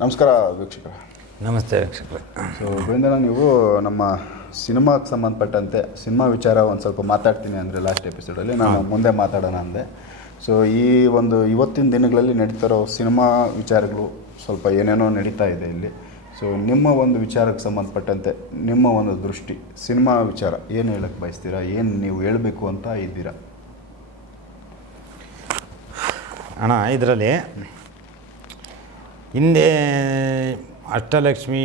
ನಮಸ್ಕಾರ ವೀಕ್ಷಕರೇ. ನಮಸ್ತೆ ವೀಕ್ಷಕರೇ. ಸೊ ಬೃಂದನ, ನೀವು ನಮ್ಮ ಸಿನಿಮಾಗೆ ಸಂಬಂಧಪಟ್ಟಂತೆ ಸಿನಿಮಾ ವಿಚಾರ ಒಂದು ಸ್ವಲ್ಪ ಮಾತಾಡ್ತೀನಿ ಅಂದರೆ ಲಾಸ್ಟ್ ಎಪಿಸೋಡಲ್ಲಿ ನಾನು ಮುಂದೆ ಮಾತಾಡೋಣ ಅಂದೆ. ಸೊ ಇವತ್ತಿನ ದಿನಗಳಲ್ಲಿ ನಡೀತಿರೋ ಸಿನಿಮಾ ವಿಚಾರಗಳು ಸ್ವಲ್ಪ ಏನೇನೋ ನಡೀತಾ ಇದೆ ಇಲ್ಲಿ. ಸೊ ನಿಮ್ಮ ಒಂದು ವಿಚಾರಕ್ಕೆ ಸಂಬಂಧಪಟ್ಟಂತೆ ನಿಮ್ಮ ಒಂದು ದೃಷ್ಟಿ, ಸಿನಿಮಾ ವಿಚಾರ ಏನು ಹೇಳಕ್ಕೆ ಬಯಸ್ತೀರಾ, ಏನು ನೀವು ಹೇಳಬೇಕು ಅಂತ ಇದ್ದೀರಾ? ಅಣ್ಣ, ಇದರಲ್ಲಿ ಹಿಂದೆ ಅಷ್ಟಲಕ್ಷ್ಮಿ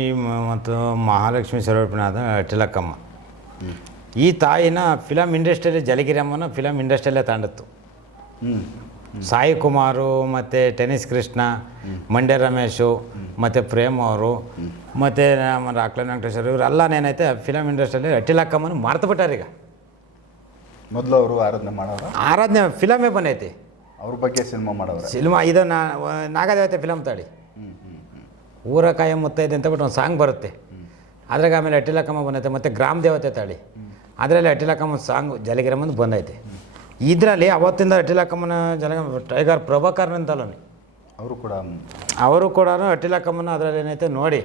ಮತ್ತು ಮಹಾಲಕ್ಷ್ಮಿ ಸ್ವರೂಪಿಣಿ ಆದ ಅಟ್ಟಿಲಕ್ಕಮ್ಮ, ಈ ತಾಯಿನ ಫಿಲಮ್ ಇಂಡಸ್ಟ್ರಿಯಲ್ಲಿ ಜಲಗಿರಮ್ಮನ ಫಿಲಮ್ ಇಂಡಸ್ಟ್ರಿಯಲ್ಲೇ ತಾಂಡಿತ್ತು. ಸಾಯಿ ಕುಮಾರು ಮತ್ತು ಟೆನಿಸ್ ಕೃಷ್ಣ, ಮಂಡ್ಯ ರಮೇಶು ಮತ್ತು ಪ್ರೇಮ್ ಅವರು ಮತ್ತು ನಮ್ಮ ರಾಕ್ಲನ್ ವೆಂಕಟೇಶ್ವರ ಇವರೆಲ್ಲನೇನೈತೆ ಫಿಲಮ್ ಇಂಡಸ್ಟ್ರಿಯಲ್ಲಿ ಅಟ್ಟಿಲಕ್ಕಮ್ಮನ ಮರ್ತು ಬಿಟ್ಟಾರೆ. ಈಗ ಮೊದಲು ಅವರು ಆರಾಧನೆ ಫಿಲಮೇ ಬಂದೈತಿ, ಅವ್ರ ಬಗ್ಗೆ ಸಿನಿಮಾ ಇದು ನಾಗದೇವತೆ ಫಿಲಮ್ ತಾಳಿ ಊರ ಕಾಯ ಮುತ್ತೈದೆ ಅಂತ ಬಿಟ್ಟು ಒಂದು ಸಾಂಗ್ ಬರುತ್ತೆ. ಅದ್ರಾಗ ಆಮೇಲೆ ಅಟ್ಟಿಲಕ್ಕಮ್ಮ ಬಂದೈತೆ, ಮತ್ತು ಗ್ರಾಮ ದೇವತೆ ತಾಳಿ ಅದರಲ್ಲಿ ಅಟ್ಟಿಲಕ್ಕಮ್ಮ ಸಾಂಗ್ ಜಲಗಿರಮ್ಮಂದು ಬಂದೈತೆ. ಇದರಲ್ಲಿ ಅವತ್ತಿಂದ ಅಟ್ಟಿಲಕ್ಕಮ್ಮನ ಟೈಗರ್ ಪ್ರಭಾಕರ್ ಅಂತಲ್ಲ, ಅವರು ಕೂಡ ಅಟ್ಟಿಲಕ್ಕಮ್ಮನ ಅದರಲ್ಲಿ ಏನೈತೆ ನೋಡಿ.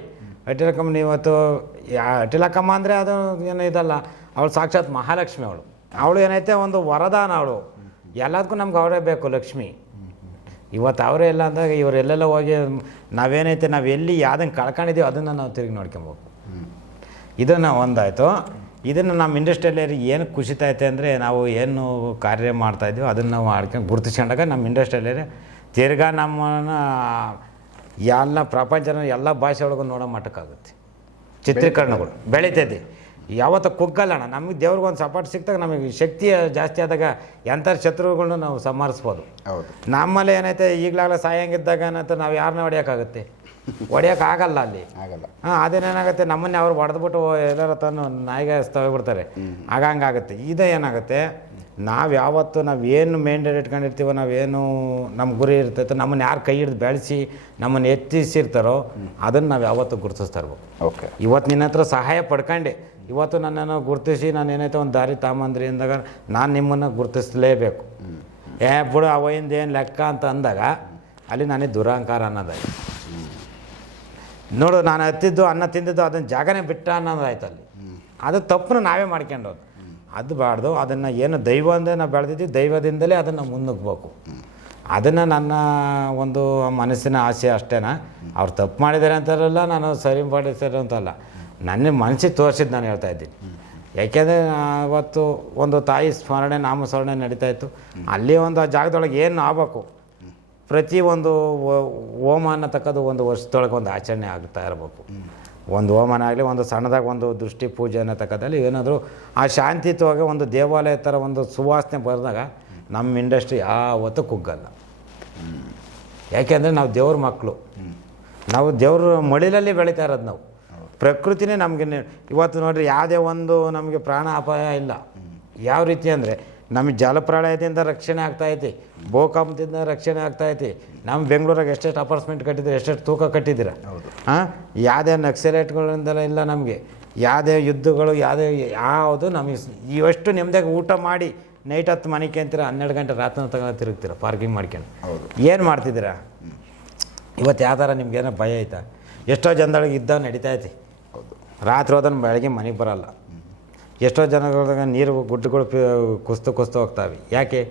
ಅಟ್ಟಿಲಕ್ಕಮ್ಮನ ಇವತ್ತು ಅಟ್ಟಿಲಕ್ಕಮ್ಮ ಅಂದರೆ ಅದು ಏನು ಇದಲ್ಲ, ಅವಳು ಸಾಕ್ಷಾತ್ ಮಹಾಲಕ್ಷ್ಮಿ. ಅವಳು ಏನೈತೆ ಒಂದು ವರದಾನ. ಅವಳು ಎಲ್ಲದಕ್ಕೂ ನಮ್ಗೆ ಅವರೇ ಬೇಕು, ಲಕ್ಷ್ಮಿ. ಇವತ್ತು ಅವರೇ ಇಲ್ಲ ಅಂದಾಗ ಇವರೆಲ್ಲೆಲ್ಲ ಹೋಗಿ ನಾವೇನೈತೆ ನಾವು ಎಲ್ಲಿ ಯಾವುದನ್ನು ಕಳ್ಕೊಂಡಿದ್ದೀವಿ ಅದನ್ನು ನಾವು ತಿರುಗಿ ನೋಡ್ಕೊಬೇಕು. ಇದನ್ನು ಒಂದಾಯಿತು. ಇದನ್ನು ನಮ್ಮ ಇಂಡಸ್ಟ್ರಿಯಲ್ಲಿ ಏನು ಖುಷಿತೈತೆ ಅಂದರೆ, ನಾವು ಏನು ಕಾರ್ಯ ಮಾಡ್ತಾಯಿದ್ದೀವಿ ಅದನ್ನು ನಾವು ಗುರುತಿಸ್ಕೊಂಡಾಗ ನಮ್ಮ ಇಂಡಸ್ಟ್ರಿಯಲ್ಲಿ ತಿರ್ಗಾ ನಮ್ಮನ್ನು ಎಲ್ಲ ಪ್ರಪಂಚನ ಎಲ್ಲ ಭಾಷೆ ಒಳಗೂ ನೋಡೋ ಮಟ್ಟಕ್ಕಾಗುತ್ತೆ. ಚಿತ್ರೀಕರಣಗಳು ಬೆಳೀತೈತಿ, ಯಾವತ್ತೂ ಕುಗ್ಗಲ್ಲಣ್ಣ. ನಮಗೆ ದೇವ್ರಿಗೊಂದು ಸಪೋರ್ಟ್ ಸಿಕ್ತಾಗ ನಮಗೆ ಶಕ್ತಿ ಜಾಸ್ತಿ ಆದಾಗ ಎಂಥ ಶತ್ರುಗಳನ್ನ ನಾವು ಸಂಹರಿಸ್ಬೋದು. ನಮ್ಮಲ್ಲಿ ಏನೈತೆ ಈಗಲಾಗಲೇ ಸಾಯಂಗಿದ್ದಾಗ ಏನಂತ ನಾವು ಯಾರನ್ನ ಹೊಡೆಯೋಕ್ಕಾಗುತ್ತೆ? ಹೊಡೆಯೋಕ್ಕಾಗಲ್ಲ ಅಲ್ಲಿ. ಅದೇನೇನಾಗುತ್ತೆ, ನಮ್ಮನ್ನೇ ಅವ್ರು ಹೊಡೆದ್ಬಿಟ್ಟು ಎಲ್ಲರ ತನ್ನ ನಾಯಿಗೆ ತಗೊಬಿಡ್ತಾರೆ. ಹಂಗಾಗುತ್ತೆ. ಇದು ಏನಾಗುತ್ತೆ, ನಾವು ಯಾವತ್ತು ನಾವೇನು ಮೇಂಟೈನ್ ಇಟ್ಕೊಂಡಿರ್ತೀವೋ, ನಾವೇನು ನಮ್ಮ ಗುರಿ ಇರ್ತೈತೆ, ನಮ್ಮನ್ನು ಯಾರು ಕೈ ಹಿಡಿದು ಬೆಳೆಸಿ ನಮ್ಮನ್ನು ಎತ್ತಿಸಿರ್ತಾರೋ ಅದನ್ನು ನಾವು ಯಾವತ್ತೂ ಗುರುತಿಸ್ತಾ ಇರ್ಬೇಕು. ಇವತ್ತು ನಿನ್ನ ಹತ್ರ ಸಹಾಯ ಪಡ್ಕೊಂಡು ಇವತ್ತು ನನ್ನನ್ನು ಗುರುತಿಸಿ ನಾನು ಏನೈತೆ ಒಂದು ದಾರಿ ತಾಮಂದ್ರಿ ಅಂದಾಗ ನಾನು ನಿಮ್ಮನ್ನು ಗುರುತಿಸಲೇಬೇಕು. ಬಿಡು ಅವಯಿಂದ ಏನು ಲೆಕ್ಕ ಅಂತ ಅಂದಾಗ ಅಲ್ಲಿ ನನಗೆ ದುರಹಂಕಾರ ಅನ್ನೋದಾಯ್ತು. ನೋಡು, ನಾನು ಹತ್ತಿದ್ದು ಅನ್ನ ತಿಂದಿದ್ದು ಅದನ್ನು ಜಾಗನೇ ಬಿಟ್ಟ ಅನ್ನೋದಾಯ್ತು. ಅಲ್ಲಿ ಅದು ತಪ್ಪನ್ನು ನಾವೇ ಮಾಡ್ಕೊಂಡೋದು ಅದು ಬಾರ್ದು. ಅದನ್ನು ಏನು ದೈವ ಅಂದರೆ ನಾವು ಬೆಳೆದಿದ್ದೀವಿ, ದೈವದಿಂದಲೇ ಅದನ್ನು ಮುನ್ನುಗ್ಬೇಕು. ಅದನ್ನು ನನ್ನ ಒಂದು ಮನಸ್ಸಿನ ಆಸೆ ಅಷ್ಟೇನ. ಅವ್ರು ತಪ್ಪು ಮಾಡಿದ್ದಾರೆ ಅಂತಾರಲ್ಲ, ನಾನು ಸರಿ ಮಾಡಿದ್ದಾರೆ ಅಂತಲ್ಲ, ನನ್ನ ಮನಸ್ಸಿಗೆ ತೋರಿಸಿದ್ದು ನಾನು ಹೇಳ್ತಾ ಇದ್ದೀನಿ. ಯಾಕೆಂದರೆ ಅವತ್ತು ಒಂದು ತಾಯಿ ಸ್ಮರಣೆ, ನಾಮಸ್ಮರಣೆ ನಡೀತಾಯಿತ್ತು. ಅಲ್ಲಿ ಒಂದು ಆ ಜಾಗದೊಳಗೆ ಏನು ಆಗಬೇಕು, ಪ್ರತಿ ಒಂದು ಹೋಮ ಅನ್ನತಕ್ಕದ್ದು ಒಂದು ವರ್ಷದೊಳಗೆ ಒಂದು ಆಚರಣೆ ಆಗ್ತಾ ಇರಬೇಕು. ಒಂದು ಹೋಮನ ಆಗಲಿ, ಒಂದು ಸಣ್ಣದಾಗ ಒಂದು ದೃಷ್ಟಿ ಪೂಜೆ ಅನ್ನತಕ್ಕದಲ್ಲಿ ಏನಾದರೂ ಆ ಶಾಂತಿಯುತವಾಗಿ ಒಂದು ದೇವಾಲಯ ಥರ ಒಂದು ಸುವಾಸನೆ ಬರೆದಾಗ ನಮ್ಮ ಇಂಡಸ್ಟ್ರಿ ಯಾವತ್ತೂ ಕುಗ್ಗಲ್ಲ. ಯಾಕೆಂದರೆ ನಾವು ದೇವ್ರ ಮಕ್ಕಳು, ನಾವು ದೇವ್ರ ಮಳಿಲಲ್ಲಿ ಬೆಳೀತಾ ಇರೋದು. ನಾವು ಪ್ರಕೃತಿನೇ ನಮಗೆ ಇವತ್ತು ನೋಡಿರಿ, ಯಾವುದೇ ಒಂದು ನಮಗೆ ಪ್ರಾಣ ಅಪಾಯ ಇಲ್ಲ. ಯಾವ ರೀತಿ ಅಂದರೆ ನಮಗೆ ಜಲಪ್ರಳಯದಿಂದ ರಕ್ಷಣೆ ಆಗ್ತಾಯಿದೆ, ಭೂಕಂಪದಿಂದ ರಕ್ಷಣೆ ಆಗ್ತಾಯಿದೆ. ನಮ್ಮ ಬೆಂಗಳೂರಾಗ ಎಷ್ಟೆಷ್ಟು ಅಪಾರ್ಟ್ಮೆಂಟ್ ಕಟ್ಟಿದ್ದೀರ, ಎಷ್ಟೆಷ್ಟು ತೂಕ ಕಟ್ಟಿದ್ದೀರ. ಯಾವುದೇ ನಕ್ಸಲೈಟ್ಗಳಿಂದಲೇ ಇಲ್ಲ ನಮಗೆ, ಯಾವುದೇ ಯುದ್ಧಗಳು, ಯಾವುದು ನಮಗೆ ಇವಷ್ಟು ನಿಮ್ಮದಾಗ ಊಟ ಮಾಡಿ ನೈಟ್ 10 ಮನೆಗೆ ಅಂತೀರ, 12 ಗಂಟೆ ರಾತ್ರಿ ತಗೊಂಡು ತಿರುಗ್ತೀರ ಪಾರ್ಕಿಂಗ್ ಮಾಡ್ಕೊಂಡು. ಏನು ಮಾಡ್ತಿದ್ದೀರಾ? ಇವತ್ತು ಯಾವ ಥರ ನಿಮ್ಗೇನೋ ಭಯ ಆಯ್ತಾ? ಎಷ್ಟೋ ಜನದೊಳಗೆ ಯುದ್ಧ ನಡೀತಾಯಿದೆ. ರಾತ್ರಿ ಹೋದನ್ನು ಬೆಳಗ್ಗೆ ಮನೆಗೆ ಬರೋಲ್ಲ. ಎಷ್ಟೋ ಜನಗಳಾಗ ನೀರು ಗುಡ್ಡಗಳು ಕುಸ್ತು ಹೋಗ್ತಾವೆ. ಯಾಕೆ?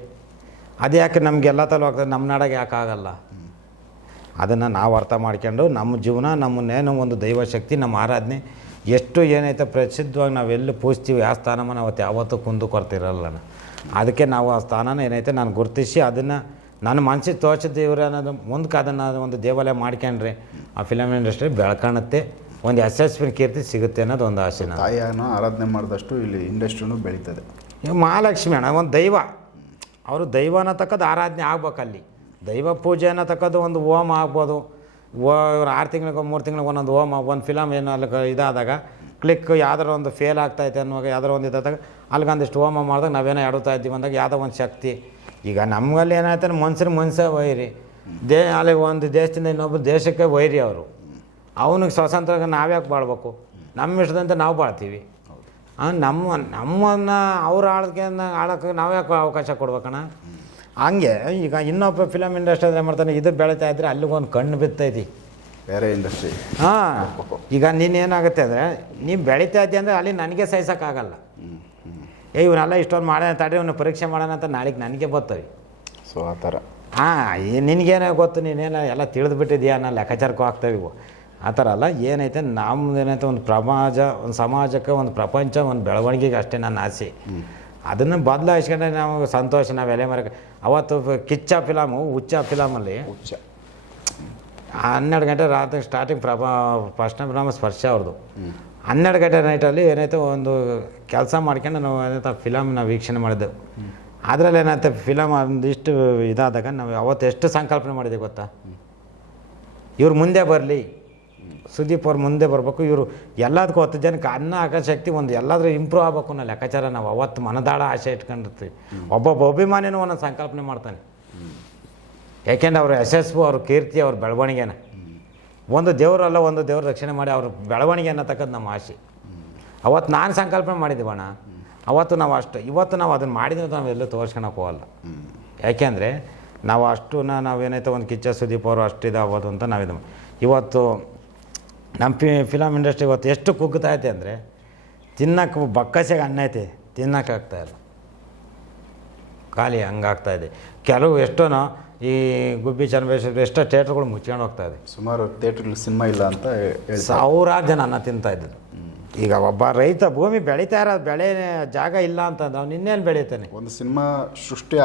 ಅದು ಯಾಕೆ ನಮಗೆಲ್ಲ ತಲೆ ಹೋಗ್ತದೆ, ನಮ್ಮ ನಾಡಾಗ ಯಾಕೆ ಆಗಲ್ಲ? ಅದನ್ನು ನಾವು ಅರ್ಥ ಮಾಡ್ಕೊಂಡು ನಮ್ಮ ಜೀವನ, ನಮ್ಮನ್ನೇನೋ ಒಂದು ದೈವಶಕ್ತಿ, ನಮ್ಮ ಆರಾಧನೆ ಎಷ್ಟು ಏನೈತೆ ಪ್ರಸಿದ್ಧವಾಗಿ ನಾವೆಲ್ಲಿ ಪೂಜ್ತೀವಿ, ಆ ಸ್ಥಾನಮಾನ ಅವತ್ತು ಯಾವತ್ತೂ ಕುಂದು ಕೊಡ್ತಿರಲ್ಲ. ಅದಕ್ಕೆ ನಾವು ಆ ಸ್ಥಾನನ ಏನೈತೆ ನಾನು ಗುರುತಿಸಿ ಅದನ್ನು ನನ್ನ ಮನಸ್ಸಿಗೆ ತೋರಿಸಿದ್ದು ಇವ್ರು ಅನ್ನೋದು ಮುಂದಕ್ಕೆ ಅದನ್ನು ಒಂದು ದೇವಾಲಯ ಮಾಡ್ಕೊಂಡ್ರೆ ಆ ಫಿಲಮ್ ಇಂಡಸ್ಟ್ರಿ ಬೆಳ್ಕಾಣುತ್ತೆ, ಒಂದು ಯಶಸ್ವಿನ ಕೀರ್ತಿ ಸಿಗುತ್ತೆ ಅನ್ನೋದು ಒಂದು ಆಸೆ. ತಾಯಿಯನ್ನು ಆರಾಧನೆ ಮಾಡಿದಷ್ಟು ಇಲ್ಲಿ ಇಂಡಸ್ಟ್ರಿನೂ ಬೆಳೀತದೆ. ಮಹಾಲಕ್ಷ್ಮಿ ಅಣ್ಣ ಒಂದು ದೈವ, ಅವರು ದೈವ ಅನ್ನತಕ್ಕದ್ದು ಆರಾಧನೆ ಆಗ್ಬೇಕು. ಅಲ್ಲಿ ದೈವ ಪೂಜೆ ಅನ್ನತಕ್ಕದ್ದು ಒಂದು ಹೋಮ ಆಗ್ಬೋದು. 6 ತಿಂಗಳಿಗೆ 3 ತಿಂಗಳಿಗೆ ಒಂದೊಂದು ಹೋಮ. ಒಂದು ಫಿಲಮ್ ಏನು ಅಲ್ಲಿ ಇದಾದಾಗ ಕ್ಲಿಕ್ ಯಾವ್ದಾರು ಒಂದು ಫೇಲ್ ಆಗ್ತಾಯಿದೆ ಅನ್ನುವಾಗ ಯಾವ್ದಾರು ಒಂದು ಇದಾದಾಗ ಅಲ್ಲಿಗೊಂದಿಷ್ಟು ಹೋಮ ಮಾಡಿದಾಗ ನಾವೇನೋ ಎಡುತ್ತಾ ಇದ್ದೀವಿ ಅಂದಾಗ ಯಾವುದೋ ಒಂದು ಶಕ್ತಿ. ಈಗ ನಮ್ಮಲ್ಲಿ ಏನಾಯ್ತಾನೆ, ಮನುಷ್ಯ ವೈರಿ, ಅಲ್ಲಿ ಒಂದು ದೇಶದಿಂದ ಇನ್ನೊಬ್ಬರು ದೇಶಕ್ಕೆ ವೈರಿ. ಅವರು ಅವನಿಗೆ ಸ್ವಾತಂತ್ರ್ಯ ನಾವ್ಯಾಕೆ ಬಾಳ್ಬೇಕು? ನಮ್ಮ ಇಷ್ಟದಂತೆ ನಾವು ಬಾಳ್ತೀವಿ. ನಮ್ಮನ್ನು ಅವ್ರು ಆಳೋಕ್ಕೆ ನಾವ್ಯಾಕೆ ಅವಕಾಶ ಕೊಡ್ಬೇಕಣ್ಣ? ಹಂಗೆ ಈಗ ಇನ್ನೊಬ್ಬ ಫಿಲಮ್ ಇಂಡಸ್ಟ್ರಿ ಏನು ಮಾಡ್ತಾನೆ, ಇದು ಬೆಳೀತಾ ಇದ್ದರೆ ಅಲ್ಲಿಗೊಂದು ಕಣ್ಣು ಬಿತ್ತೈತಿ. ಬೇರೆ ಇಂಡಸ್ಟ್ರಿ. ಹಾಂ, ಈಗ ನೀನೇನಾಗುತ್ತೆ ಅಂದರೆ ನೀವು ಬೆಳೀತಾ ಇದ್ದೆ ಅಂದರೆ ಅಲ್ಲಿ ನನಗೆ ಸಹಿಸೋಕ್ಕಾಗಲ್ಲ. ಇವನ್ನೆಲ್ಲ ಇಷ್ಟೊಂದು ಮಾಡೋಣ ತಡೆ ಇವನು ಪರೀಕ್ಷೆ ಮಾಡೋಣ ಅಂತ ನಾಳೆಗೆ ನನಗೆ ಬರ್ತವೆ. ಸೊ ಆ ಥರ. ಹಾಂ, ನಿನಗೇನೋ ಗೊತ್ತು, ನೀನೇನೋ ಎಲ್ಲ ತಿಳಿದ್ಬಿಟ್ಟಿದ್ಯಾ ಅನ್ನೋ ಲೆಕ್ಕಾಚಾರಕ್ಕೂ ಆಗ್ತವೆ ಇವು. ಆ ಥರ ಅಲ್ಲ. ಏನೈತೆ ನಮ್ದು ಏನೈತೆ ಒಂದು ಒಂದು ಸಮಾಜಕ್ಕೆ, ಒಂದು ಪ್ರಪಂಚ, ಒಂದು ಬೆಳವಣಿಗೆಗೆ ಅಷ್ಟೇ ನನ್ನ ಆಸೆ. ಅದನ್ನು ಬದಲಾಯಿಸ್ಕೊಂಡ್ರೆ ನಾವು ಸಂತೋಷ. ನಾವು ಎಲೆ ಮರಕ್ಕೆ ಅವತ್ತು ಕಿಚ್ಚ ಫಿಲಮು, ಹುಚ್ಚ ಫಿಲಮಲ್ಲಿ 12 ಗಂಟೆ ರಾತ್ರಿ ಸ್ಟಾರ್ಟಿಂಗ್ ಫಸ್ಟ್ ಫಿಲಮ್ ಸ್ಪರ್ಶ ಅವ್ರದ್ದು. 12 ಗಂಟೆ ನೈಟಲ್ಲಿ ಏನೈತೆ ಒಂದು ಕೆಲಸ ಮಾಡ್ಕೊಂಡು ನಾವು ಏನೈತೆ ಫಿಲಮ್ ನಾವು ವೀಕ್ಷಣೆ ಮಾಡಿದ್ದೆವು. ಅದರಲ್ಲಿ ಏನೈತೆ ಫಿಲಮ್ ಒಂದಿಷ್ಟು ಇದಾದಾಗ ನಾವು ಅವತ್ತು ಎಷ್ಟು ಸಂಕಲ್ಪನೆ ಮಾಡಿದ್ದೀವಿ ಗೊತ್ತಾ? ಇವ್ರು ಮುಂದೆ ಬರಲಿ, ಸುದೀಪ್ ಅವ್ರು ಮುಂದೆ ಬರಬೇಕು, ಇವರು ಎಲ್ಲದಕ್ಕೂ 10 ಜನಕ್ಕೆ ಅನ್ನ ಹಾಕೋ ಶಕ್ತಿ ಒಂದು ಎಲ್ಲಾದರೂ ಇಂಪ್ರೂವ್ ಆಗಬೇಕು ಅನ್ನೋ ಲೆಕ್ಕಾಚಾರ ನಾವು ಅವತ್ತು ಮನದಾಳ ಆಸೆ ಇಟ್ಕೊಂಡಿರ್ತೀವಿ. ಒಬ್ಬೊಬ್ಬ ಅಭಿಮಾನಿನೂ ಒಂದೊಂದು ಸಂಕಲ್ಪನೆ ಮಾಡ್ತಾನೆ. ಯಾಕೆಂದ್ರೆ ಅವ್ರ ಯಶಸ್ಸು, ಅವ್ರ ಕೀರ್ತಿ, ಅವ್ರ ಬೆಳವಣಿಗೆನ ಒಂದು ದೇವರಲ್ಲ, ಒಂದು ದೇವ್ರ ರಕ್ಷಣೆ ಮಾಡಿ ಅವ್ರ ಬೆಳವಣಿಗೆ ಅನ್ನತಕ್ಕದ್ದು ನಮ್ಮ ಆಸೆ. ಅವತ್ತು ನಾನು ಸಂಕಲ್ಪನೆ ಮಾಡಿದ್ದೀವಣ್ಣ. ಅವತ್ತು ನಾವು ಅಷ್ಟು, ಇವತ್ತು ನಾವು ಅದನ್ನು ಮಾಡಿದ್ರೆ ನಾವೆಲ್ಲೂ ತೋರಿಸ್ಕೊಳಕ್ಕೆ ಹೋಗಲ್ಲ. ಯಾಕೆಂದರೆ ನಾವು ಅಷ್ಟು ನಾವೇನೈತೆ ಒಂದು ಕಿಚ್ಚ ಸುದೀಪ್ ಅವರು ಅಷ್ಟಿದಾಗೋದು ಅಂತ ನಾವಿದು. ಇವತ್ತು ನಮ್ಮ ಫಿಲಮ್ ಇಂಡಸ್ಟ್ರಿ ಇವತ್ತು ಎಷ್ಟು ಕುಗ್ತಾ ಐತೆ ಅಂದರೆ ತಿನ್ನಕ್ಕೆ ಬಕ್ಕಸೆಗೆ ಅನ್ನ ಐತೆ, ತಿನ್ನೋಕ್ಕಾಗ್ತಾಯಿಲ್ಲ, ಖಾಲಿ ಹಂಗಾಗ್ತಾಯಿದೆ. ಕೆಲವು ಎಷ್ಟೋ ಈ ಗುಬ್ಬಿ ಚನ್ನಬಸವೇಶ್ವರ ಎಷ್ಟೋ ಥಿಯೇಟ್ರ್ಗಳು ಮುಚ್ಕೊಂಡು ಹೋಗ್ತಾಯಿದೆ. ಸುಮಾರು ಥಿಯೇಟ್ರ್ಗಳು ಸಿನಿಮಾ ಇಲ್ಲ ಅಂತ ಸಾವಿರಾರು ಜನ ಅನ್ನ ತಿಂತಾಯಿದ್ರು. ಈಗ ಒಬ್ಬ ರೈತ ಭೂಮಿ ಬೆಳೀತಾ ಇರೋ ಬೆಳೆ ಜಾಗ ಇಲ್ಲ ಅಂತಂದ್ರೆ ಅವ್ನು ಇನ್ನೇನು ಬೆಳೀತಾನೆ? ಒಂದು ಸಿನಿಮಾ ಸೃಷ್ಟಿ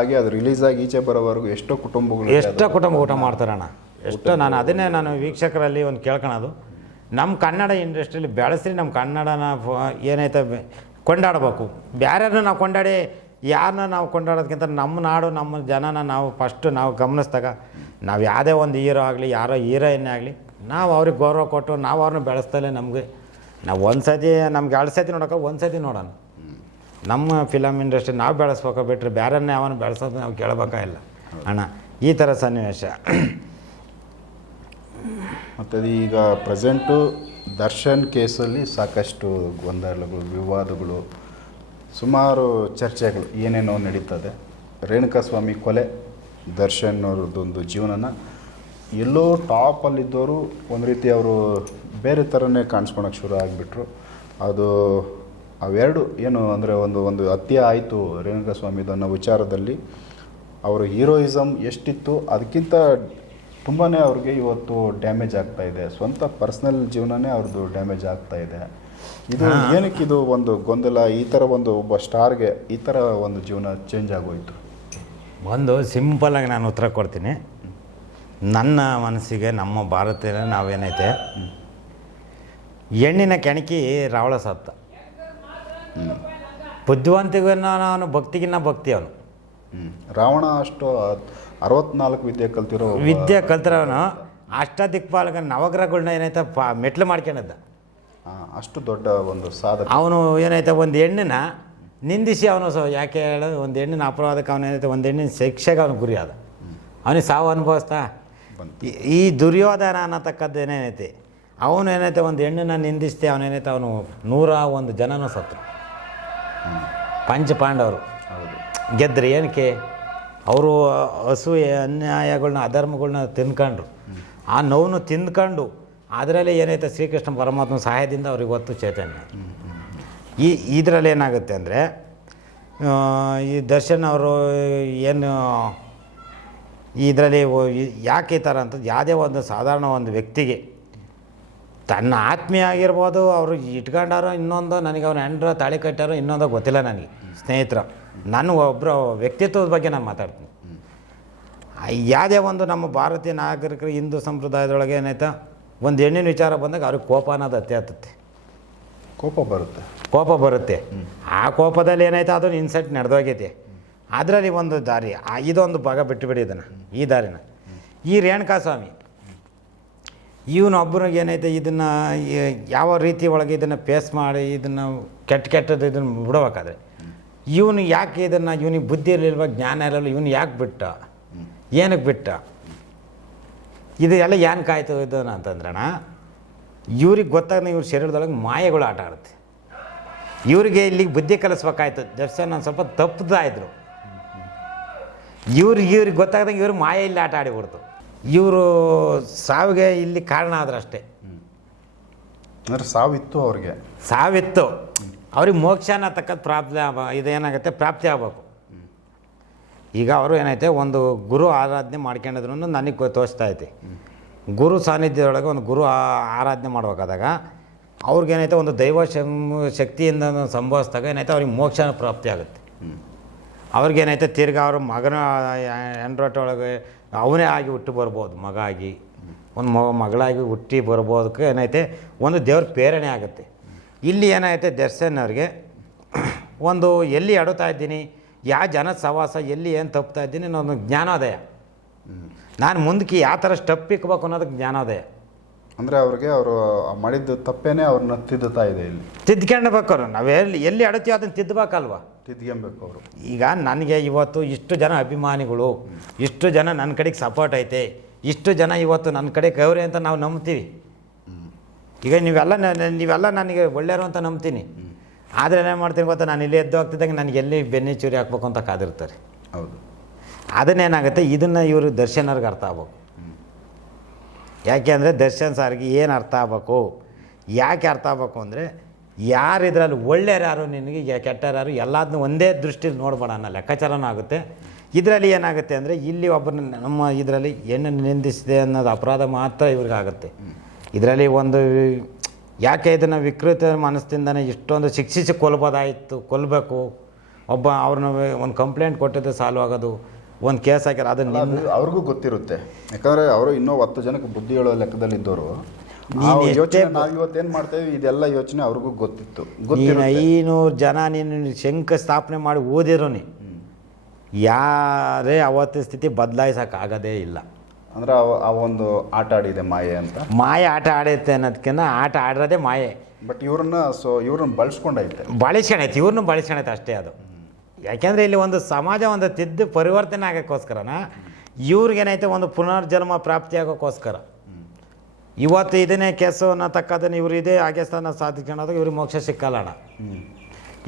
ಆಗಿ ಅದು ರಿಲೀಸ್ ಆಗಿ ಈಚೆ ಬರೋವರೆಗೂ ಎಷ್ಟೋ ಕುಟುಂಬ ಊಟ ಮಾಡ್ತಾರಣ್ಣ. ನಾನು ಅದನ್ನೇ ನಾನು ವೀಕ್ಷಕರಲ್ಲಿ ಒಂದು ಕೇಳ್ಕೊಳೋದು, ನಮ್ಮ ಕನ್ನಡ ಇಂಡಸ್ಟ್ರಿಯಲ್ಲಿ ಬೆಳೆಸ್ರಿ, ನಮ್ಮ ಕನ್ನಡನ ಏನೈತೆ ಕೊಂಡಾಡಬೇಕು. ಬೇರೆಯವ್ರನ್ನ ನಾವು ಕೊಂಡಾಡಿ ಯಾರನ್ನ ನಾವು ಕೊಂಡಾಡೋದಕ್ಕಿಂತ ನಮ್ಮ ನಾಡು, ನಮ್ಮ ಜನನ ನಾವು ಫಸ್ಟು ನಾವು ಗಮನಿಸಿದಾಗ ನಾವು ಯಾವುದೇ ಒಂದು ಹೀರೋ ಆಗಲಿ, ಯಾರೋ ಹೀರೋಯಿನ್ನೇ ಆಗಲಿ, ನಾವು ಅವ್ರಿಗೆ ಗೌರವ ಕೊಟ್ಟು ನಾವು ಅವ್ರನ್ನ ಬೆಳೆಸ್ತಲೇ ನಮಗೆ ನಾವು ಒಂದು ಸತಿ ನಮ್ಗೆ 2 ಸತಿ ನೋಡೋಕೆ ಒಂದು ಸತಿ ನೋಡೋಣ. ನಮ್ಮ ಫಿಲಮ್ ಇಂಡಸ್ಟ್ರಿ ನಾವು ಬೆಳೆಸ್ಬೇಕು, ಬಿಟ್ಟರೆ ಬೇರೆಯನ್ನೇ ಅವನು ಬೆಳೆಸೋದು ನಾವು ಕೇಳಬೇಕಾಗಿಲ್ಲ ಅಣ್ಣ. ಈ ಥರ ಸನ್ನಿವೇಶ. ಮತ್ತು ಈಗ ಪ್ರೆಸೆಂಟು ದರ್ಶನ್ ಕೇಸಲ್ಲಿ ಸಾಕಷ್ಟು ಗೊಂದಲಗಳು, ವಿವಾದಗಳು, ಸುಮಾರು ಚರ್ಚೆಗಳು ಏನೇನೋ ನಡೀತದೆ. ರೇಣುಕಾಸ್ವಾಮಿ ಕೊಲೆ, ದರ್ಶನ್ ಅವ್ರದ್ದೊಂದು ಜೀವನನ ಎಲ್ಲೋ ಟಾಪಲ್ಲಿದ್ದವರು ಒಂದು ರೀತಿ ಅವರು ಬೇರೆ ಥರನೇ ಕಾಣಿಸ್ಕೊಳಕ್ಕೆ ಶುರು ಆಗಿಬಿಟ್ರು. ಅದು ಅವೆರಡು ಏನು ಅಂದರೆ ಒಂದು ಹತ್ಯೆ ಆಯಿತು ರೇಣುಕಾಸ್ವಾಮಿದು ಅನ್ನೋ ವಿಚಾರದಲ್ಲಿ ಅವರ ಹೀರೋಯಿಸಮ್ ಎಷ್ಟಿತ್ತು ಅದಕ್ಕಿಂತ ತುಂಬಾ ಅವ್ರಿಗೆ ಇವತ್ತು ಡ್ಯಾಮೇಜ್ ಆಗ್ತಾಯಿದೆ. ಸ್ವಂತ ಪರ್ಸ್ನಲ್ ಜೀವನನೇ ಅವ್ರದ್ದು ಡ್ಯಾಮೇಜ್ ಆಗ್ತಾಯಿದೆ. ಇದು ಏನಕ್ಕಿದು ಒಂದು ಗೊಂದಲ? ಈ ಥರ ಒಬ್ಬ ಸ್ಟಾರ್ಗೆ ಈ ಥರ ಒಂದು ಜೀವನ ಚೇಂಜ್ ಆಗೋಯಿತು. ಒಂದು ಸಿಂಪಲಾಗಿ ನಾನು ಉತ್ತರ ಕೊಡ್ತೀನಿ. ನನ್ನ ಮನಸ್ಸಿಗೆ ನಮ್ಮ ಭಾರತದಲ್ಲಿ ನಾವೇನೈತೆ ಹೆಣ್ಣಿನ ಕೆಣಕಿ ರಾವಣ ಸತ್ತ. ಬುದ್ಧಿವಂತಿಗಿನ್ನ ಅವನು ಭಕ್ತಿಗಿನ್ನ ಭಕ್ತಿ ಅವನು. ರಾವಣ ಅಷ್ಟು 64 ವಿದ್ಯೆ ಕಲ್ತಿರೋನು ಅಷ್ಟದಿಕ್ಪಾಲಕ ನವಗ್ರಹಗಳನ್ನ ಏನೈತೆ ಮೆಟ್ಲು ಮಾಡ್ಕೊಂಡಿದ್ದ. ಅಷ್ಟು ದೊಡ್ಡ ಒಂದು ಸಾಧಕ ಅವನು. ಏನೈತೆ ಒಂದು ಹೆಣ್ಣಿನ ನಿಂದಿಸಿ ಅವನು ಯಾಕೆ ಹೇಳ, ಒಂದು ಹೆಣ್ಣಿನ ಅಪರಾಧಕ್ಕೆ ಅವನೇನೈತೆ ಒಂದು ಹೆಣ್ಣಿನ ಶಿಕ್ಷೆಗೆ ಅವನು ಗುರಿ ಆದ. ಅವನಿಗೆ ಸಾವು ಅನುಭವಿಸ್ತಾ. ಈ ದುರ್ಯೋಧನ ಅನ್ನತಕ್ಕದ್ದು ಏನೇನೈತೆ ಅವನು ಏನೈತೆ ಒಂದು ಹೆಣ್ಣನ್ನು ನಿಂದಿಸ್ತೆ, ಅವನೇನೈತೆ ಅವನು 101 ಜನನೂ ಸತ್ತರು. ಪಂಚಪಾಂಡವರು ಗೆದ್ದರು. ಏನಕ್ಕೆ? ಅವರು ಅಸೂಯೆ, ಅನ್ಯಾಯಗಳನ್ನ, ಅಧರ್ಮಗಳನ್ನ ತಿಂದ್ಕೊಂಡ್ರು. ಆ ನೋವನ್ನು ತಿಂದ್ಕೊಂಡು ಅದರಲ್ಲಿ ಏನೈತೆ ಶ್ರೀಕೃಷ್ಣ ಪರಮಾತ್ಮ ಸಹಾಯದಿಂದ ಅವ್ರಿಗೆ ಇವತ್ತು ಚೈತನ್ಯ. ಇದರಲ್ಲಿ ಏನಾಗುತ್ತೆ ಅಂದರೆ ಈ ದರ್ಶನ್ ಅವರು ಏನು ಇದರಲ್ಲಿ ಯಾಕೆ ಈ ಥರ ಅಂತ, ಯಾವುದೇ ಒಂದು ಸಾಧಾರಣ ಒಂದು ವ್ಯಕ್ತಿಗೆ ತನ್ನ ಆತ್ಮೀಯ ಆಗಿರ್ಬೋದು, ಅವರು ಇಟ್ಕೊಂಡಾರೋ ಇನ್ನೊಂದು, ನನಗೆ ಅವ್ನು ಹೆಂಡ್ರ ತಾಳಿ ಕಟ್ಟಾರೋ ಇನ್ನೊಂದು ಗೊತ್ತಿಲ್ಲ ನನಗೆ, ಸ್ನೇಹಿತರು. ನಾನು ಒಬ್ಬರ ವ್ಯಕ್ತಿತ್ವದ ಬಗ್ಗೆ ನಾನು ಮಾತಾಡ್ತೀನಿ. ಯಾವುದೇ ಒಂದು ನಮ್ಮ ಭಾರತೀಯ ನಾಗರಿಕರು ಹಿಂದೂ ಸಂಪ್ರದಾಯದೊಳಗೆ ಏನಾಯ್ತಾ ಒಂದು ಹೆಣ್ಣಿನ ವಿಚಾರ ಬಂದಾಗ ಅವ್ರಿಗೆ ಕೋಪ ಅನ್ನೋದು ಅತ್ತೆ ಹತ್ತುತ್ತೆ. ಕೋಪ ಬರುತ್ತೆ. ಆ ಕೋಪದಲ್ಲಿ ಏನಾಯ್ತು ಅದನ್ನು ಇನ್ಸಲ್ಟ್ ನಡೆದೋಗೈತೆ. ಅದರಲ್ಲಿ ಒಂದು ದಾರಿ, ಇದೊಂದು ಭಾಗ ಬಿಟ್ಟುಬಿಡಿ ಇದನ್ನು, ಈ ದಾರಿನ. ಈ ರೇಣುಕಾಸ್ವಾಮಿ ಇವನೊಬ್ಬನಿಗೆ ಏನೈತೆ ಇದನ್ನು ಯಾವ ರೀತಿ ಒಳಗೆ ಇದನ್ನು ಫೇಸ್ ಮಾಡಿ ಇದನ್ನು ಕೆಟ್ಟದ್ದು ಇದನ್ನು ಬಿಡಬೇಕಾದ್ರೆ ಇವನು ಯಾಕೆ ಇದನ್ನು, ಇವನಿಗೆ ಬುದ್ಧಿ ಇರಲಿಲ್ವ, ಜ್ಞಾನ ಇರಲಿಲ್ಲ, ಇವನು ಯಾಕೆ ಬಿಟ್ಟ, ಏನಕ್ಕೆ ಬಿಟ್ಟ, ಇದು ಎಲ್ಲ ಏನು ಕಾಯ್ತು ಇದನ್ನು ಅಂತಂದ್ರಣ ಇವ್ರಿಗೆ ಗೊತ್ತಾಗ ಇವ್ರ ಶರೀರದೊಳಗೆ ಮಾಯೆಗಳು ಆಟ ಆಡುತ್ತೆ. ಇವರಿಗೆ ಇಲ್ಲಿಗೆ ಬುದ್ಧಿ ಕಲಿಸ್ಬೇಕಾಯ್ತು. ದರ್ಶನ್ ಒಂದು ಸ್ವಲ್ಪ ತಪ್ಪುತ್ತಾ ಇದ್ರು. ಇವ್ರಿಗೆ ಗೊತ್ತಾಗ್ದಂಗೆ ಇವ್ರು ಮಾಯೆ ಇಲ್ಲಿ ಆಟ ಆಡಿಬಿಡ್ತು. ಇವರು ಸಾವಿಗೆ ಇಲ್ಲಿ ಕಾರಣ ಆದ್ರೆ ಅಷ್ಟೇ. ಅಂದರೆ ಸಾವಿತ್ತು ಅವ್ರಿಗೆ, ಸಾವಿತ್ತು ಅವ್ರಿಗೆ ಮೋಕ್ಷನ ತಕ್ಕದ್ದು ಇದೇನಾಗುತ್ತೆ ಪ್ರಾಪ್ತಿ ಆಗ್ಬೇಕು. ಈಗ ಅವರು ಏನೈತೆ ಒಂದು ಗುರು ಆರಾಧನೆ ಮಾಡ್ಕೊಂಡಿದ್ರು ನನಗೆ ತೋರಿಸ್ತಾ ಐತಿ. ಗುರು ಸಾನ್ನಿಧ್ಯದೊಳಗೆ ಒಂದು ಗುರು ಆರಾಧನೆ ಮಾಡ್ಬೇಕಾದಾಗ ಅವ್ರಿಗೇನೈತೆ ಒಂದು ದೈವ ಶಕ್ತಿಯಿಂದ ಸಂಭವಿಸಿದಾಗ ಏನೈತೆ ಅವ್ರಿಗೆ ಮೋಕ್ಷನ ಪ್ರಾಪ್ತಿ ಆಗುತ್ತೆ. ಅವ್ರಿಗೇನೈತೆ ತಿರ್ಗಿ ಅವ್ರ ಮಗನ ಹೆಂಡ್ರೊಟ್ಟೊಳಗೆ ಅವನೇ ಆಗಿ ಹುಟ್ಟಿ ಬರ್ಬೋದು, ಮಗ ಆಗಿ ಒಂದು ಮಗಳಾಗಿ ಹುಟ್ಟಿ ಬರ್ಬೋದಕ್ಕೆ ಏನೈತೆ ಒಂದು ದೇವ್ರ ಪ್ರೇರಣೆ ಆಗುತ್ತೆ. ಇಲ್ಲಿ ಏನೈತೆ ದರ್ಶನ್ ಅವ್ರಿಗೆ ಒಂದು ಎಲ್ಲಿ ಅಡುತ್ತಾ ಇದ್ದೀನಿ, ಯಾವ ಜನದ ಸವಾಸ, ಎಲ್ಲಿ ಏನು ತಪ್ತಾ ಇದ್ದೀನಿ ಅನ್ನೋದು ಜ್ಞಾನೋದಯ. ನಾನು ಮುಂದಕ್ಕೆ ಯಾವ ಥರ ಸ್ಟೆಪ್ ಇಕ್ಬೇಕು ಅನ್ನೋದಕ್ಕೆ ಜ್ಞಾನೋದಯ. ಅಂದರೆ ಅವ್ರಿಗೆ ಅವರು ಮಾಡಿದ್ದು ತಪ್ಪೇನೆ ಅವ್ರನ್ನ ತಿದ್ದುತ್ತಾ ಇದೆ. ಇಲ್ಲಿ ತಿದ್ಕೊಂಡ್ಬೇಕು ಅವರು. ನಾವು ಎಲ್ಲಿ ಅಡುತ್ತೀವಿ ಅದನ್ನು ತಿದ್ದಬೇಕಲ್ವ, ತಿದ್ಕೊಬೇಕು ಅವರು. ಈಗ ನನಗೆ ಇವತ್ತು ಇಷ್ಟು ಜನ ಅಭಿಮಾನಿಗಳು, ಇಷ್ಟು ಜನ ನನ್ನ ಕಡೆಗೆ ಸಪೋರ್ಟ್ ಐತೆ, ಇಷ್ಟು ಜನ ಇವತ್ತು ನನ್ನ ಕಡೆ ಗೌರಿ ಅಂತ ನಾವು ನಂಬ್ತೀವಿ. ಈಗ ನೀವೆಲ್ಲ ನನಗೆ ಒಳ್ಳೆಯರು ಅಂತ ನಂಬ್ತೀನಿ. ಆದರೆ ಏನು ಮಾಡ್ತೀನಿ ಗೊತ್ತಾ, ನಾನು ಇಲ್ಲಿ ಎದ್ದು ಹೋಗ್ತಿದ್ದಂಗೆ ನನಗೆ ಎಲ್ಲಿ ಬೆನ್ನಿ ಚೂರಿ ಹಾಕ್ಬೇಕು ಅಂತ ಕಾದಿರ್ತಾರೆ. ಹೌದು. ಅದನ್ನೇನಾಗುತ್ತೆ, ಇದನ್ನು ಇವರು ದರ್ಶನರ್ಗೆ ಅರ್ಥ ಆಗ್ಬೇಕು. ಯಾಕೆ ಅಂದರೆ ದರ್ಶನ್ ಸಾರಿಗೆ ಏನು ಅರ್ಥ ಆಗ್ಬೇಕು, ಯಾಕೆ ಅರ್ಥ ಆಗ್ಬೇಕು ಅಂದರೆ, ಯಾರು ಇದರಲ್ಲಿ ಒಳ್ಳೆಯರು ಯಾರು, ನಿನಗೆ ಕೆಟ್ಟರು ಯಾರು, ಎಲ್ಲದನ್ನೂ ಒಂದೇ ದೃಷ್ಟಿಲಿ ನೋಡ್ಬೇಡ ಅನ್ನೋ ಲೆಕ್ಕಾಚಾರನೂ ಆಗುತ್ತೆ. ಇದರಲ್ಲಿ ಏನಾಗುತ್ತೆ ಅಂದರೆ, ಇಲ್ಲಿ ಒಬ್ಬರನ್ನ ನಮ್ಮ ಇದರಲ್ಲಿ ಹೆಣ್ಣು ನಿಂದಿಸಿದೆ ಅನ್ನೋದು ಅಪರಾಧ ಮಾತ್ರ ಇವ್ರಿಗಾಗುತ್ತೆ. ಇದರಲ್ಲಿ ಒಂದು ಯಾಕೆ ಇದನ್ನು ವಿಕೃತ ಮನಸ್ಸಿಂದನೇ ಇಷ್ಟೊಂದು ಶಿಕ್ಷಿಸಿ ಕೊಲ್ಲಬೇಕು. ಒಬ್ಬ ಅವ್ರನ್ನ ಒಂದು ಕಂಪ್ಲೇಂಟ್ ಕೊಟ್ಟಿದ್ದೆ ಸಾಲ್ವ್ ಆಗೋದು, ಒಂದು ಕೇಸ್ ಹಾಕ್ಯಾರ, ಅದನ್ನು ಅವ್ರಿಗೂ ಗೊತ್ತಿರುತ್ತೆ. ಯಾಕಂದರೆ ಅವರು ಇನ್ನೂ 10 ಜನಕ್ಕೆ ಬುದ್ಧಿ ಹೇಳೋ ಲೆಕ್ಕದಲ್ಲಿದ್ದವರು. ಇವತ್ತೇನು ಮಾಡ್ತೇವೆ ಇದೆಲ್ಲ ಯೋಚನೆ ಅವ್ರಿಗೂ ಗೊತ್ತಿತ್ತು. 500 ಜನ ನೀನು ಶಂಕುಸ್ಥಾಪನೆ ಮಾಡಿ ಓದಿರೋನಿ, ಯಾರೇ ಅವತ್ತಿನ ಸ್ಥಿತಿ ಬದಲಾಯಿಸೋಕ್ಕಾಗೋದೇ ಇಲ್ಲ. ಅಂದರೆ ಆ ಒಂದು ಆಟ ಆಡಿದೆ ಮಾಯೆ ಅಂತ. ಮಾಯೆ ಆಟ ಆಡೈತೆ ಅನ್ನೋದಕ್ಕಿಂತ ಆಟ ಆಡಿರೋದೇ ಮಾಯೆ. ಬಟ್ ಇವ್ರನ್ನ ಬಳಸ್ಕೊಂಡೈತೆ, ಇವ್ರನ್ನೂ ಬಳಸ್ಕೊಂಡೈತೆ ಅಷ್ಟೇ ಅದು. ಯಾಕೆಂದರೆ ಇಲ್ಲಿ ಒಂದು ಸಮಾಜ ಒಂದು ತಿದ್ದು ಪರಿವರ್ತನೆ ಆಗೋಕ್ಕೋಸ್ಕರನ ಇವ್ರಿಗೇನೈತೆ ಒಂದು ಪುನರ್ಜನ್ಮ ಪ್ರಾಪ್ತಿ ಆಗೋಕ್ಕೋಸ್ಕರ ಇವತ್ತು ಇದನ್ನೇ ಕೇಸು ಅನ್ನತಕ್ಕದನ್ನು ಇವರು ಇದೇ ಆಗೇಸ್ಥಾನ ಸಾಧಿಸ್ಕೊಂಡಾಗ ಇವ್ರಿಗೆ ಮೋಕ್ಷ ಸಿಕ್ಕಲ್ಲ ಅಣ್ಣ.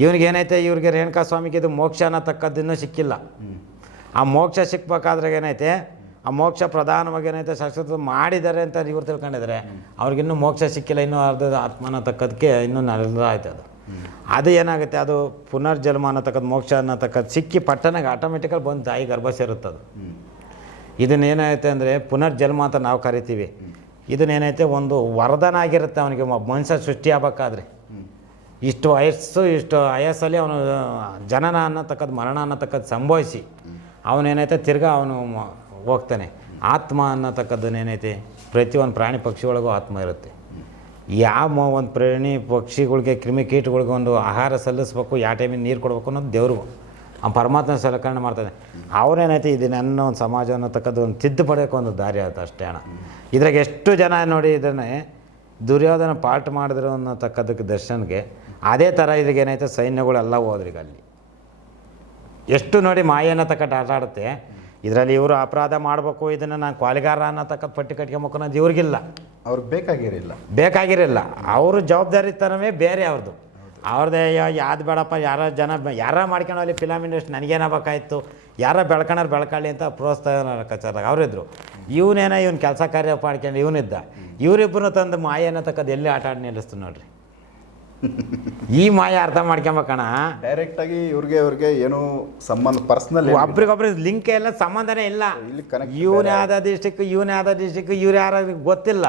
ಇವ್ರಿಗೇನೈತೆ, ಇವ್ರಿಗೆ ರೇಣುಕಾ ಸ್ವಾಮಿಗೆ ಇದು ಮೋಕ್ಷ ಅನ್ನತಕ್ಕದ್ದನ್ನೂ ಸಿಕ್ಕಿಲ್ಲ. ಆ ಮೋಕ್ಷ ಸಿಕ್ಬೇಕಾದ್ರೆ ಏನೈತೆ, ಆ ಮೋಕ್ಷ ಪ್ರಧಾನವಾಗಿ ಏನೈತೆ ಶಾಶ್ವತ ಮಾಡಿದ್ದಾರೆ ಅಂತ ಇವ್ರು ತಿಳ್ಕೊಂಡಿದ್ದಾರೆ. ಅವ್ರಿಗಿನ್ನೂ ಮೋಕ್ಷ ಸಿಕ್ಕಿಲ್ಲ, ಇನ್ನೂ ಅರ್ಧ ಆತ್ಮ ಅನ್ನತಕ್ಕದಕ್ಕೆ ಇನ್ನೂ ನಡೆದ ಆಯ್ತು. ಅದು ಏನಾಗುತ್ತೆ, ಅದು ಪುನರ್ಜನ್ಮ ಅನ್ನತಕ್ಕದ್ದು ಮೋಕ್ಷ ಅನ್ನತಕ್ಕದ್ದು ಸಿಕ್ಕಿ ಪಟ್ಟಣಗೆ ಆಟೋಮೆಟಿಕಲ್ ಬಂದು ತಾಯಿ ಗರ್ಭ ಸೇರುತ್ತದು. ಇದನ್ನೇನೈತೆ ಅಂದರೆ ಪುನರ್ಜನ್ಮ ಅಂತ ನಾವು ಕರಿತೀವಿ. ಇದನ್ನೇನೈತೆ ಒಂದು ವರದಾನ ಆಗಿರುತ್ತೆ ಅವನಿಗೆ. ಮನುಷ್ಯ ಸೃಷ್ಟಿ ಆಗ್ಬೇಕಾದ್ರೆ ಇಷ್ಟು ವಯಸ್ಸಲ್ಲಿ ಅವನು ಜನನ ಅನ್ನತಕ್ಕದ್ದು ಮರಣ ಅನ್ನತಕ್ಕದ್ದು ಸಂಭವಿಸಿ ಅವನೇನೈತೆ ತಿರ್ಗಾ ಅವನು ಹೋಗ್ತಾನೆ. ಆತ್ಮ ಅನ್ನತಕ್ಕದ್ದನ್ನೇನೈತೆ ಪ್ರತಿಯೊಂದು ಪ್ರಾಣಿ ಪಕ್ಷಿ ಒಳಗೂ ಆತ್ಮ ಇರುತ್ತೆ. ಯಾವ ಒಂದು ಪ್ರಾಣಿ ಪಕ್ಷಿಗಳಿಗೆ ಕ್ರಿಮಿಕೀಟಗಳಿಗೆ ಒಂದು ಆಹಾರ ಸಲ್ಲಿಸ್ಬೇಕು, ಯಾವ ಟೈಮಿಗೆ ನೀರು ಕೊಡಬೇಕು ಅನ್ನೋದು ದೇವರು ಆ ಪರಮಾತ್ಮ ಸಲಕರಣೆ ಮಾಡ್ತಾನೆ. ಅವನೇನೈತೆ ಇದನ್ನೆಲ್ಲ ಒಂದು ಸಮಾಜ ಅನ್ನತಕ್ಕದ್ದು ಒಂದು ತಿದ್ದುಪಡಿಯೋಕೆ ಒಂದು ದಾರಿ ಆಯ್ತು ಅಷ್ಟೇ ಅಣ್ಣ. ಇದ್ರಾಗ ಎಷ್ಟು ಜನ ನೋಡಿ ಇದನ್ನೇ ದುರ್ಯೋಧನ ಪಾಠ ಮಾಡಿದ್ರು ಅನ್ನತಕ್ಕದಕ್ಕೆ ದರ್ಶನ್ಗೆ ಅದೇ ಥರ ಇದ್ರಿಗೇನೈತೆ ಸೈನ್ಯಗಳೆಲ್ಲ ಹೋದ್ರಿಗೆ ಅಲ್ಲಿ ಎಷ್ಟು ನೋಡಿ ಮಾಯನ್ನ ತಕ್ಕಟ್ಟು ಆಟ ಆಡುತ್ತೆ. ಇದರಲ್ಲಿ ಇವರು ಅಪರಾಧ ಮಾಡಬೇಕು, ಇದನ್ನು ನಾನು ಕೊಲೆಗಾರ ಅನ್ನತಕ್ಕದ್ದು ಪಟ್ಟಿ ಕಟ್ಕೊಬೇಕು ಅನ್ನೋದು ಇವ್ರಿಗಿಲ್ಲ, ಅವ್ರಿಗೆ ಬೇಕಾಗಿರಲಿಲ್ಲ. ಅವ್ರ ಜವಾಬ್ದಾರಿತನವೇ ಬೇರೆ ಅವ್ರದ್ದು. ಅವ್ರದ್ದೇ ಯಾವ್ದು ಬೇಡಪ್ಪ, ಯಾರ ಮಾಡ್ಕೊಂಡು ಅಲ್ಲಿ ಫಿಲಮ್ ಇಂಡಸ್ಟ್ರಿ ನನಗೇನಾಗಬೇಕಾಯ್ತು, ಯಾರ ಬೆಳ್ಕೊಳ್ಳಿ ಅಂತ ಪ್ರೋತ್ಸಾಹ ಕಚ್ಚಾದಾಗ ಅವರಿದ್ರು. ಇವನೇನೋ ಇವನು ಕೆಲಸ ಕಾರ್ಯ ಮಾಡ್ಕೊಂಡು ಇವನಿದ್ದ. ಇವರಿಬ್ಬರು ತಂದು ಮಾಯ ಅನ್ನತಕ್ಕದ್ದು ಎಲ್ಲಿ ಆಟ ಆಡಿ ನಿಲ್ಲಿಸ್ತು ನೋಡ್ರಿ. ಈ ಮಾಯ ಅರ್ಥ ಮಾಡ್ಕೊಂಬೇಕಣ. ಡೈರೆಕ್ಟಾಗಿ ಇವ್ರಿಗೆ ಏನು ಸಂಬಂಧ ಪರ್ಸ್ನಲ್ ಒಬ್ರಿಗೊಬ್ರಿಗೆ ಲಿಂಕ್ ಇಲ್ಲ, ಸಂಬಂಧನೇ ಇಲ್ಲ. ಇವನು ಯಾವ್ದು ಡಿಸ್ಟಿಕ್, ಇವ್ರು ಯಾರು ಗೊತ್ತಿಲ್ಲ.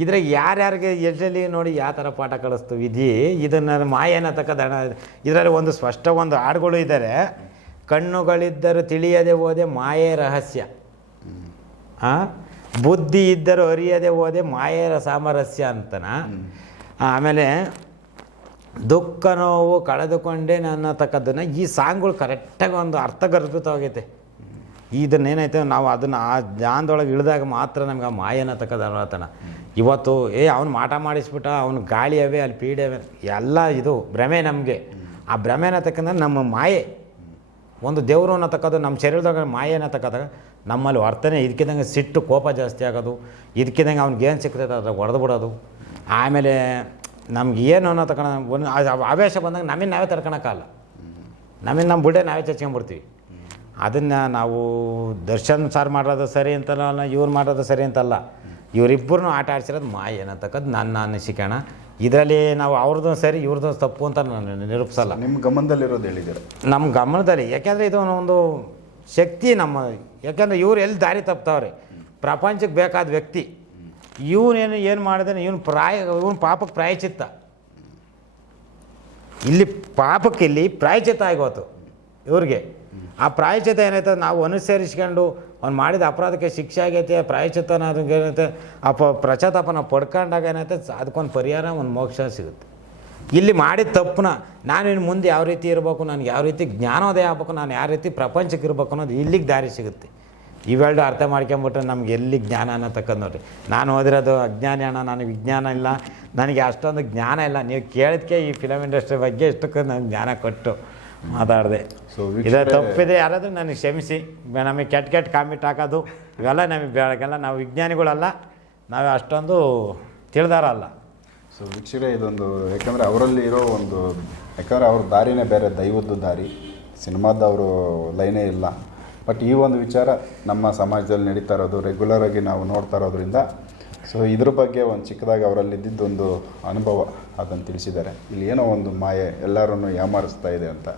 ಇದ್ರಾಗ ಯಾರ್ಯಾರಿಗೆ ಎಲ್ಲಿ ನೋಡಿ ಯಾವ ಥರ ಪಾಠ ಕಳಿಸ್ತು ವಿಧಿ. ಇದನ್ನು ಮಾಯನ ತಕ್ಕದ ಇದರಲ್ಲಿ ಒಂದು ಸ್ಪಷ್ಟ ಒಂದು ಹಾಡುಗಳು ಇದ್ದಾರೆ. ಕಣ್ಣುಗಳಿದ್ದರೂ ತಿಳಿಯದೆ ಹೋದೆ ಮಾಯೆ ರಹಸ್ಯ, ಬುದ್ಧಿ ಇದ್ದರೂ ಅರಿಯದೆ ಹೋದೆ ಮಾಯೆಯ ಸಾಮರಸ್ಯ ಅಂತನ. ಆಮೇಲೆ ದುಃಖ ನೋವು ಕಳೆದುಕೊಂಡೆ ಅನ್ನತಕ್ಕದ್ದನ್ನು ಈ ಸಾಂಗ್ಗಳು ಕರೆಕ್ಟಾಗಿ ಒಂದು ಅರ್ಥಗರ್ಭಿತವಾಗೈತೆ. ಇದನ್ನೇನೈತೆ ನಾವು ಅದನ್ನು ಆ ಜ್ಞಾನದೊಳಗೆ ಇಳಿದಾಗ ಮಾತ್ರ ನಮ್ಗೆ ಆ ಮಾಯನ ತಕ್ಕದ ಅರ್ವತನ. ಇವತ್ತು ಅವನು ಮಾಟ ಮಾಡಿಸ್ಬಿಟ್ಟ, ಅವನು ಗಾಳಿಯವೇ ಅಲ್ಲಿ ಪೀಡೆವೆ ಎಲ್ಲ ಇದು ಭ್ರಮೆ. ನಮಗೆ ಆ ಭ್ರಮೆನ ತಕ್ಕಂದ್ರೆ ನಮ್ಮ ಮಾಯೆ ಒಂದು ದೇವರು ಅನ್ನತಕ್ಕದ್ದು ನಮ್ಮ ಶರೀರದಾಗ ಮಾಯೆ ಅನ್ನತಕ್ಕದಾಗ ನಮ್ಮಲ್ಲಿ ವರ್ತನೆ ಇದಕ್ಕಿದ್ದಂಗೆ ಸಿಟ್ಟು ಕೋಪ ಜಾಸ್ತಿ ಆಗೋದು, ಇದಕ್ಕಿದ್ದಂಗೆ ಅವ್ನಿಗೆ ಏನು ಸಿಗ್ತೈತೆ ಅದ್ರಾಗ ಹೊಡೆದು ಬಿಡೋದು. ಆಮೇಲೆ ನಮ್ಗೆ ಏನು ಅನ್ನೋ ಒಂದು ಆವೇಶ ಬಂದಾಗ ನಮಗೆ ನಾವೇ ತಡ್ಕೊಳಕ್ಕಾಗಲ್ಲ, ನಮ್ಮ ಬುಡ್ಡೆ ನಾವೇ ಚಚ್ಕೊಂಡ್ಬಿಡ್ತೀವಿ. ಅದನ್ನು ನಾವು ದರ್ಶನ್ ಸಾರ್ ಮಾಡೋದು ಸರಿ ಅಂತಲ್ಲ, ಇವ್ರು ಮಾಡೋದು ಸರಿ ಅಂತಲ್ಲ, ಇವರಿಬ್ಬರನ್ನೂ ಆಟ ಆಡ್ಸಿರೋದು ಮಾಯ ಏನಂತಕ್ಕದ್ದು ನನ್ನ ಅನಿಸಿಕೆ ಅಣ್ಣ. ಇದರಲ್ಲಿ ನಾವು ಅವ್ರದ್ದು ಸರಿ ಇವ್ರದ್ದು ತಪ್ಪು ಅಂತ ನಾನು ನಿರೂಪಿಸಲ್ಲ. ನಿಮ್ಮ ಗಮನದಲ್ಲಿರೋದು ಹೇಳಿದ್ದೀರ. ನಮ್ಮ ಗಮನದಲ್ಲಿ, ಯಾಕೆಂದರೆ ಇದು ಒಂದು ಶಕ್ತಿ ನಮ್ಮ, ಯಾಕೆಂದರೆ ಇವ್ರು ಎಲ್ಲಿ ದಾರಿ ತಪ್ತವ್ರೆ, ಪ್ರಪಂಚಕ್ಕೆ ಬೇಕಾದ ವ್ಯಕ್ತಿ ಇವನೇನು ಏನು ಮಾಡಿದಾನೆ, ಇವನು ಪಾಪಕ್ಕೆ ಪ್ರಾಯಚಿತ್ತ, ಇಲ್ಲಿ ಪಾಪಕ್ಕೆ ಇಲ್ಲಿ ಪ್ರಾಯಚಿತ್ತ ಆಗೋತು ಇವ್ರಿಗೆ. ಆ ಪ್ರಾಯಚಿತ್ತ ಏನಾಯ್ತದೆ, ನಾವು ಅನುಸರಿಸ್ಕೊಂಡು ಅವ್ನು ಮಾಡಿದ ಅಪರಾಧಕ್ಕೆ ಶಿಕ್ಷೆ ಆಗೈತೆ, ಪ್ರಾಯಚಿತ್ತನ ಅದಕ್ಕೆ ಏನೈತೆ ಪ್ರಚಾತಾಪನ ಪಡ್ಕೊಂಡಾಗ ಏನಾಯ್ತೆ ಅದಕ್ಕೊಂದು ಪರಿಹಾರ, ಒಂದು ಮೋಕ್ಷ ಸಿಗುತ್ತೆ. ಇಲ್ಲಿ ಮಾಡಿದ ತಪ್ಪನ್ನ ನಾನು ಇನ್ನು ಮುಂದೆ ಯಾವ ರೀತಿ ಇರಬೇಕು, ನನಗೆ ಯಾವ ರೀತಿ ಜ್ಞಾನೋದಯ ಆಗ್ಬೇಕು, ನಾನು ಯಾವ ರೀತಿ ಪ್ರಪಂಚಕ್ಕೆ ಇರಬೇಕು ಅನ್ನೋದು ಇಲ್ಲಿಗೆ ದಾರಿ ಸಿಗುತ್ತೆ. ಇವೆರಡು ಅರ್ಥ ಮಾಡ್ಕೊಂಬಿಟ್ರೆ ನಮ್ಗೆ ಎಲ್ಲಿ ಜ್ಞಾನ ಅನ್ನತಕ್ಕದ್ದು ನೋಡಿರಿ. ನಾನು ಓದಿರೋದು ಅಜ್ಞಾನಿ ಅಣ್ಣ, ನನಗೆ ವಿಜ್ಞಾನ ಇಲ್ಲ, ನನಗೆ ಅಷ್ಟೊಂದು ಜ್ಞಾನ ಇಲ್ಲ. ನೀವು ಕೇಳಿದ್ಕೆ ಈ ಫಿಲಮ್ ಇಂಡಸ್ಟ್ರಿ ಬಗ್ಗೆ ಇಷ್ಟಕ್ಕೆ ನನಗೆ ಜ್ಞಾನ ಕೊಟ್ಟು ಮಾತಾಡಿದೆ. ಸೊ ಇದು ತಪ್ಪಿದೆ, ಯಾರಾದರೂ ನನಗೆ ಕ್ಷಮಿಸಿ. ನಮಗೆ ಕೆಟ್ಟ ಕಾಮಿಟ್ ಹಾಕೋದು ಇವೆಲ್ಲ ನಮಗೆ ಬೇಡಗೆಲ್ಲ, ನಾವು ವಿಜ್ಞಾನಿಗಳಲ್ಲ, ನಾವು ಅಷ್ಟೊಂದು ತಿಳಿದಾರಲ್ಲ. ಸೊ ವೀಕ್ಷಕರೇ, ಇದೊಂದು ಯಾಕಂದರೆ ಅವರಲ್ಲಿ ಇರೋ ಒಂದು, ಯಾಕಂದರೆ ಅವ್ರ ದಾರಿನೇ ಬೇರೆ, ದೈವದ್ದು ದಾರಿ, ಸಿನಿಮಾದವರು ಲೈನೇ ಇಲ್ಲ. ಬಟ್ ಈ ಒಂದು ವಿಚಾರ ನಮ್ಮ ಸಮಾಜದಲ್ಲಿ ನಡೀತಾ ಇರೋದು, ರೆಗ್ಯುಲರಾಗಿ ನಾವು ನೋಡ್ತಾ ಇರೋದ್ರಿಂದ, ಸೊ ಇದ್ರ ಬಗ್ಗೆ ಒಂದು ಚಿಕ್ಕದಾಗಿ ಅವರಲ್ಲಿ ಇದ್ದಿದ್ದೊಂದು ಅನುಭವ ಅದನ್ನು ತಿಳಿಸಿದ್ದಾರೆ. ಇಲ್ಲಿ ಏನೋ ಒಂದು ಮಾಯೆ ಎಲ್ಲರನ್ನು ಯಾಮಾರಿಸ್ತಾ ಇದೆ ಅಂತ.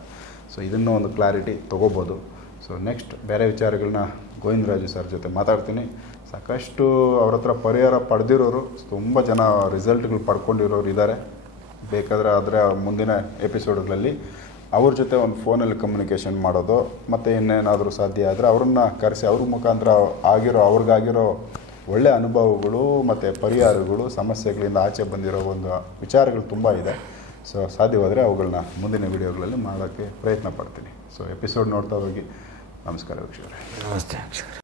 ಸೊ ಇದನ್ನು ಒಂದು ಕ್ಲಾರಿಟಿ ತೊಗೋಬೋದು. ಸೊ ನೆಕ್ಸ್ಟ್ ಬೇರೆ ವಿಚಾರಗಳನ್ನ ಗೋವಿಂದರಾಜು ಸರ್ ಜೊತೆ ಮಾತಾಡ್ತೀನಿ. ಸಾಕಷ್ಟು ಅವ್ರ ಹತ್ರ ಪರಿಹಾರ ಪಡೆದಿರೋರು, ತುಂಬ ಜನ ರಿಸಲ್ಟ್ಗಳು ಪಡ್ಕೊಂಡಿರೋರು ಇದ್ದಾರೆ. ಬೇಕಾದರೆ ಆದರೆ ಮುಂದಿನ ಎಪಿಸೋಡ್ಗಳಲ್ಲಿ ಅವ್ರ ಜೊತೆ ಒಂದು ಫೋನಲ್ಲಿ ಕಮ್ಯುನಿಕೇಷನ್ ಮಾಡೋದು, ಮತ್ತು ಇನ್ನೇನಾದರೂ ಸಾಧ್ಯ ಆದರೆ ಅವ್ರನ್ನ ಕರೆಸಿ ಅವ್ರ ಮುಖಾಂತರ ಅವ್ರಿಗಾಗಿರೋ ಒಳ್ಳೆ ಅನುಭವಗಳು ಮತ್ತು ಪರಿಹಾರಗಳು, ಸಮಸ್ಯೆಗಳಿಂದ ಆಚೆ ಬಂದಿರೋ ಒಂದು ವಿಚಾರಗಳು ತುಂಬ ಇದೆ. ಸೊ ಸಾಧ್ಯವಾದರೆ ಅವುಗಳನ್ನ ಮುಂದಿನ ವಿಡಿಯೋಗಳಲ್ಲಿ ಮಾಡೋಕ್ಕೆ ಪ್ರಯತ್ನ ಪಡ್ತೀನಿ. ಸೊ ಎಪಿಸೋಡ್ ನೋಡ್ತಾ ಹೋಗಿ. ನಮಸ್ಕಾರ ವೀಕ್ಷಕರೇ. ನಮಸ್ತೆ ವೀಕ್ಷಕರೇ.